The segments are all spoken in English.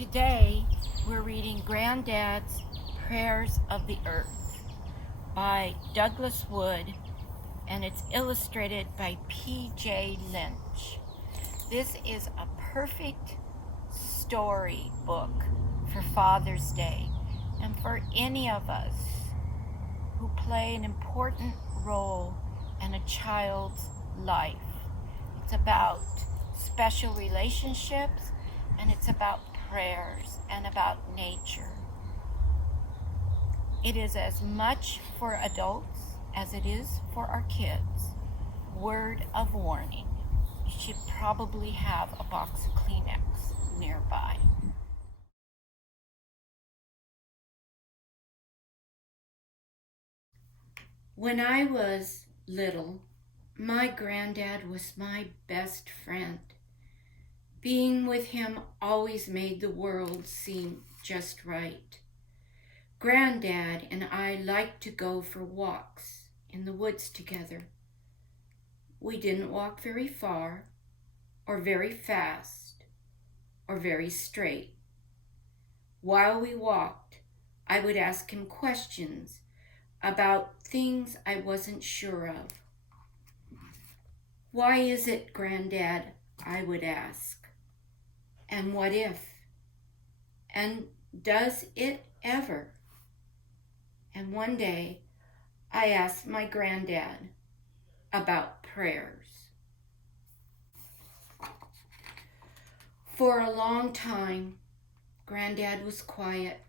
Today, we're reading Grandad's Prayers of the Earth by Douglas Wood, and it's illustrated by P.J. Lynch. This is a perfect story book for Father's Day and for any of us who play an important role in a child's life. It's about special relationships, and it's about prayers and about nature. It is as much for adults as it is for our kids. Word of warning, you should probably have a box of Kleenex nearby. When I was little, my granddad was my best friend. Being with him always made the world seem just right. Grandad and I liked to go for walks in the woods together. We didn't walk very far, or very fast, or very straight. While we walked, I would ask him questions about things I wasn't sure of. Why is it, Grandad? I would ask. And what if? And does it ever? And one day, I asked my granddad about prayers. For a long time, Grandad was quiet.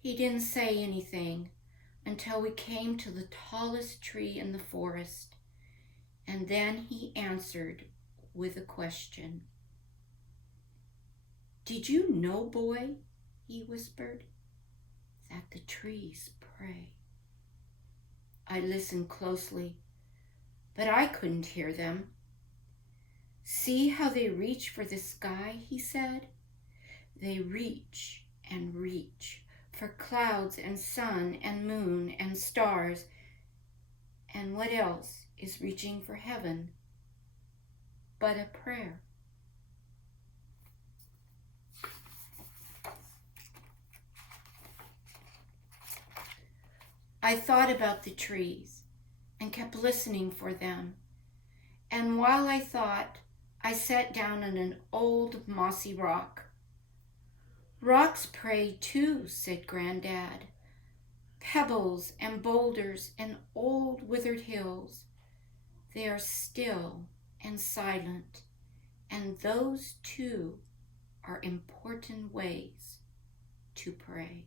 He didn't say anything until we came to the tallest tree in the forest, and then he answered with a question. Did you know, boy, he whispered, that the trees pray? I listened closely, but I couldn't hear them. See how they reach for the sky, he said. They reach and reach for clouds and sun and moon and stars. And what else is reaching for heaven but a prayer? I thought about the trees and kept listening for them. And while I thought, I sat down on an old mossy rock. Rocks pray too, said Grandad. Pebbles and boulders and old withered hills. They are still and silent, and those too are important ways to pray.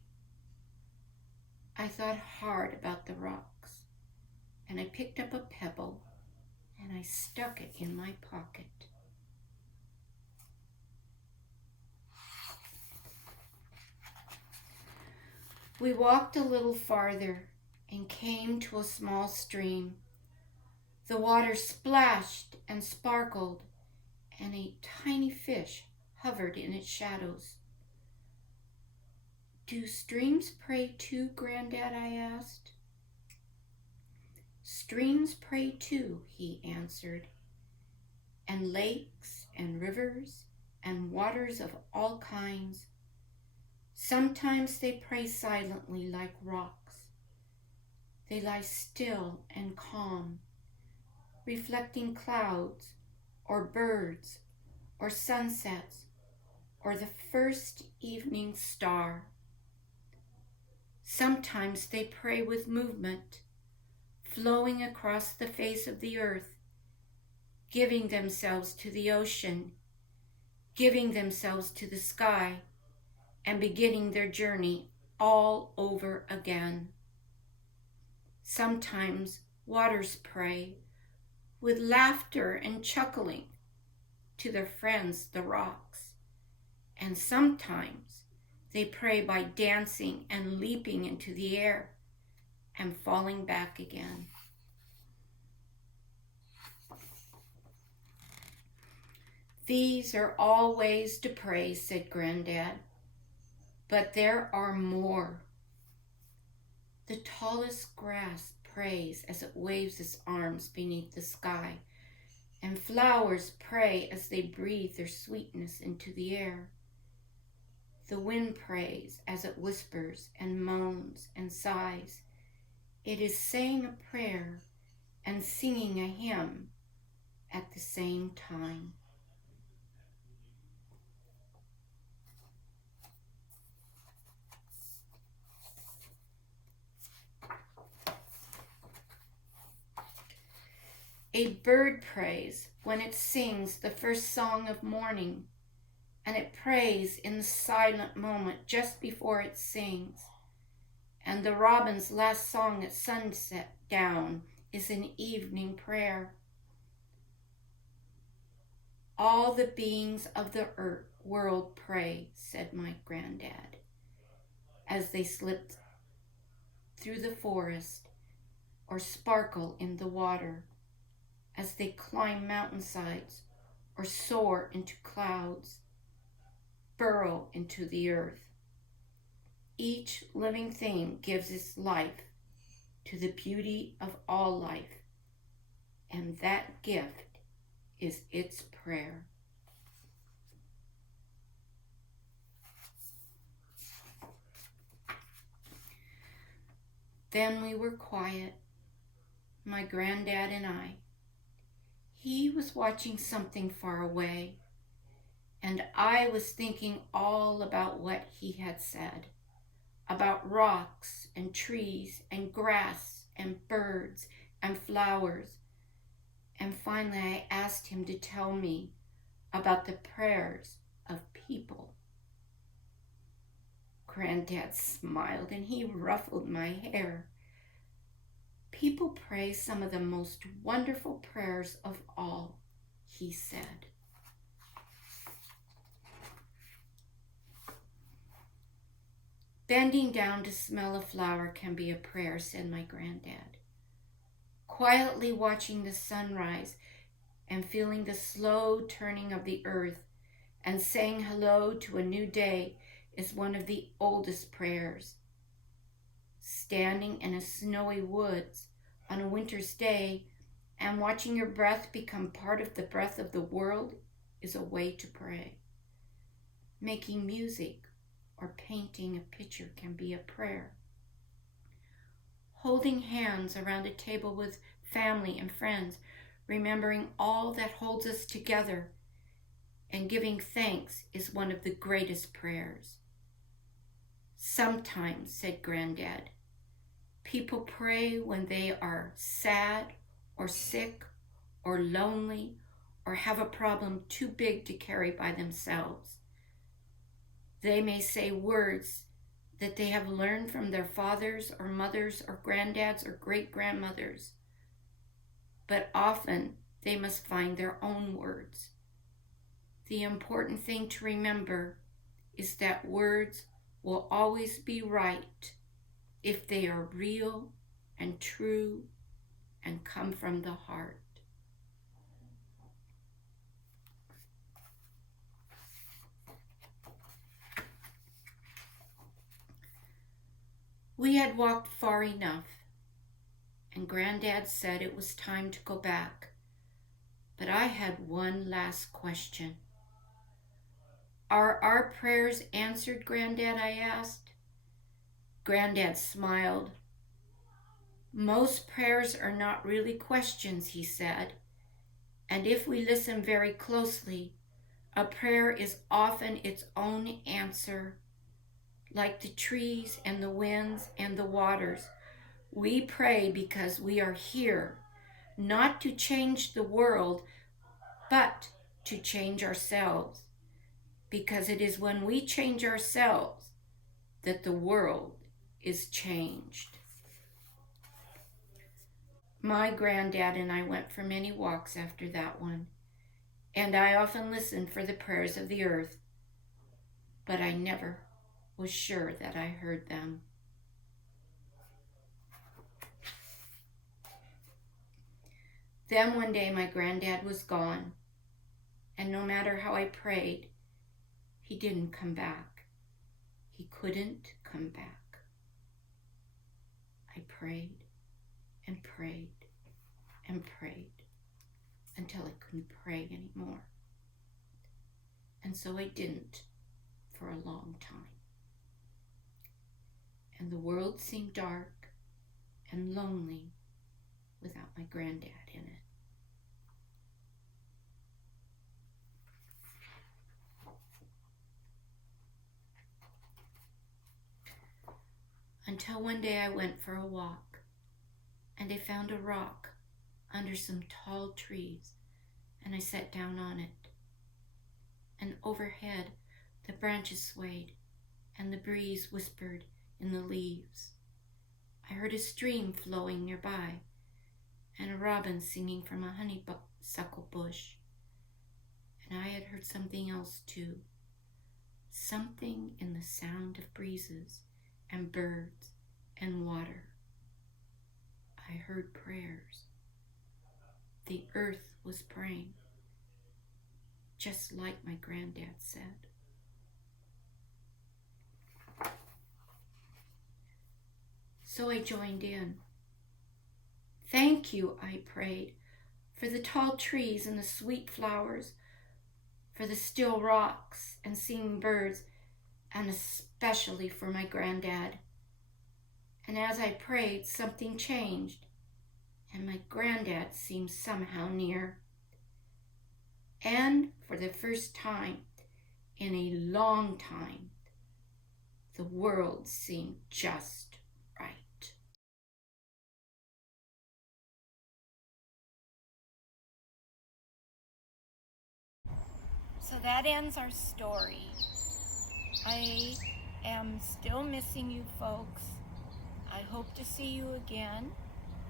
I thought hard about the rocks, and I picked up a pebble and I stuck it in my pocket. We walked a little farther and came to a small stream. The water splashed and sparkled, and a tiny fish hovered in its shadows. Do streams pray too, Grandad? I asked. Streams pray too, he answered, and lakes and rivers and waters of all kinds. Sometimes they pray silently like rocks. They lie still and calm, reflecting clouds or birds or sunsets or the first evening star. Sometimes they pray with movement, flowing across the face of the earth, giving themselves to the ocean, giving themselves to the sky, and beginning their journey all over again. Sometimes waters pray with laughter and chuckling to their friends, the rocks. And sometimes they pray by dancing and leaping into the air and falling back again. These are all ways to pray, said Grandad. But there are more. The tallest grass prays as it waves its arms beneath the sky, and flowers pray as they breathe their sweetness into the air. The wind prays as it whispers and moans and sighs. It is saying a prayer and singing a hymn at the same time. A bird prays when it sings the first song of morning, and it prays in the silent moment just before it sings. And the robin's last song at sunset down is an evening prayer. All the beings of the world pray, said my granddad, as they slip through the forest or sparkle in the water, as they climb mountainsides or soar into clouds, burrow into the earth. Each living thing gives its life to the beauty of all life, and that gift is its prayer. Then we were quiet, my granddad and I. He was watching something far away, and I was thinking all about what he had said, about rocks and trees and grass and birds and flowers. And finally I asked him to tell me about the prayers of people. Grandad smiled and he ruffled my hair. People pray some of the most wonderful prayers of all, he said. Bending down to smell a flower can be a prayer, said my granddad. Quietly watching the sunrise and feeling the slow turning of the earth and saying hello to a new day is one of the oldest prayers. Standing in a snowy woods on a winter's day and watching your breath become part of the breath of the world is a way to pray. Making music or painting a picture can be a prayer. Holding hands around a table with family and friends, remembering all that holds us together, and giving thanks is one of the greatest prayers. Sometimes, said Grandad, people pray when they are sad or sick or lonely or have a problem too big to carry by themselves. They may say words that they have learned from their fathers or mothers or granddads or great-grandmothers, but often they must find their own words. The important thing to remember is that words will always be right if they are real and true and come from the heart. We had walked far enough, and Grandad said it was time to go back, but I had one last question. Are our prayers answered, Grandad? I asked. Grandad smiled. Most prayers are not really questions, he said, and if we listen very closely, a prayer is often its own answer. Like the trees and the winds and the waters, we pray because we are here, not to change the world, but to change ourselves. Because it is when we change ourselves that the world is changed. My granddad and I went for many walks after that one, and I often listened for the prayers of the earth, but I never was sure that I heard them. Then one day my granddad was gone, and no matter how I prayed, he didn't come back. He couldn't come back. I prayed and prayed and prayed until I couldn't pray anymore. And so I didn't for a long time. And the world seemed dark and lonely without my granddad in it. Until one day I went for a walk, and I found a rock under some tall trees, and I sat down on it. And overhead the branches swayed, and the breeze whispered in the leaves. I heard a stream flowing nearby, and a robin singing from a honeysuckle bush. And I had heard something else too, something in the sound of breezes and birds and water. I heard prayers. The earth was praying, just like my granddad said. So I joined in. Thank you, I prayed, for the tall trees and the sweet flowers, for the still rocks and singing birds, and especially for my granddad. And as I prayed, something changed, and my granddad seemed somehow near. And for the first time in a long time, the world seemed just right. So that ends our story. I am still missing you folks. I hope to see you again.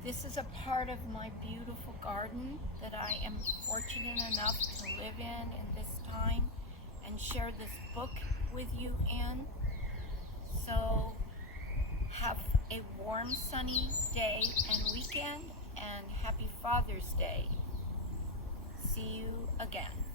This is a part of my beautiful garden that I am fortunate enough to live in this time and share this book with you in. So have a warm, sunny day and weekend, and happy Father's Day. See you again.